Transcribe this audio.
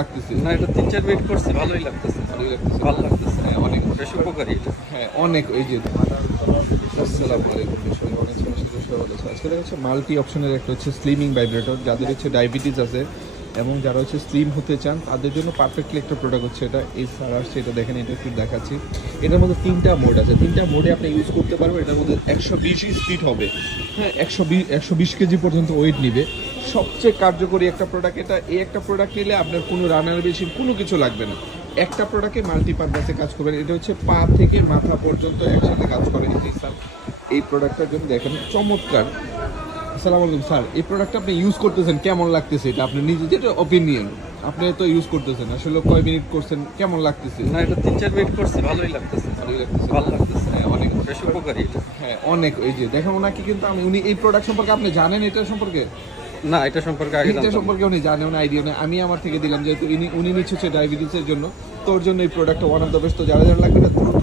লাগতেছে না, এটা ৩-৪ মিনিট করছি, ভালোই লাগতেছে। ভালো লাগতেছে। হ্যাঁ, অনেক বেশ উপকারী এটা। হ্যাঁ অনেক এই যে আসসালামু আলাইকুম বিষয় অনেক ভালো আছে। আজকে দেখা যাচ্ছে মাল্টি অপশনের একটা হচ্ছে স্লিমিং ভাইব্রেটর, যাদের হচ্ছে ডায়াবেটিস আছে এবং যারা হচ্ছে স্লিম হতে চান তাদের জন্য পারফেক্টলি একটা প্রোডাক্ট হচ্ছে এটা। এই সার আসছে, এটা দেখেন, এটা একটু দেখাচ্ছি। এটার মধ্যে 3টা মোড আছে, 3টা মোডে আপনি ইউজ করতে পারবেন। এটার মধ্যে 120 স্পিড হবে, হ্যাঁ 120 কেজি পর্যন্ত ওয়েট নিবে। সবচেয়ে কার্যকরী একটা প্রোডাক্ট এটা। এই একটা প্রোডাক্ট নিলে আপনার কোনো রানার মেশিন কোনো কিছু লাগবে না। একটা প্রোডাক্টে মাল্টিপারপাসে কাজ করবেন। এটা হচ্ছে পা থেকে মাথা পর্যন্ত একসাথে কাজ করে। স্যার এই প্রোডাক্টটার জন্য দেখেন চমৎকার। আসসালামু আলাইকুম স্যার, এই প্রোডাক্টটা আপনি ইউজ করতেছেন, কেমন লাগতেছে? এটা আপনি নিজে, যেটা অপিনিয়ন, আপনি তো ইউজ করতেছেন, আসলে কয় মিনিট করছেন, কেমন লাগতেছে? না, এটা ৩-৪ মিনিট করছি, ভালোই লাগতেছে। ভালো লাগতেছে। হ্যাঁ অনেক বেশ উপকারী এটা। হ্যাঁ অনেক এই যে দেখেন, ওনাকে কিন্তু আমি, উনি এই প্রোডাক্ট সম্পর্কে আপনি জানেন? এটা সম্পর্কে, না, এটা সম্পর্কে আগে এটা জানতাম না। সম্পর্কে উনি জানেন, উনি আইডিয়া নেই। আমি আমার থেকে দিলাম, যেহেতু উনি নিচ্ছে হচ্ছে ডায়াবেটিসের জন্য, তোর জন্য এই প্রোডাক্টটা ওয়ান অফ দ্য বেস্ট। তো যারা যারা লাগবে না দ্রুত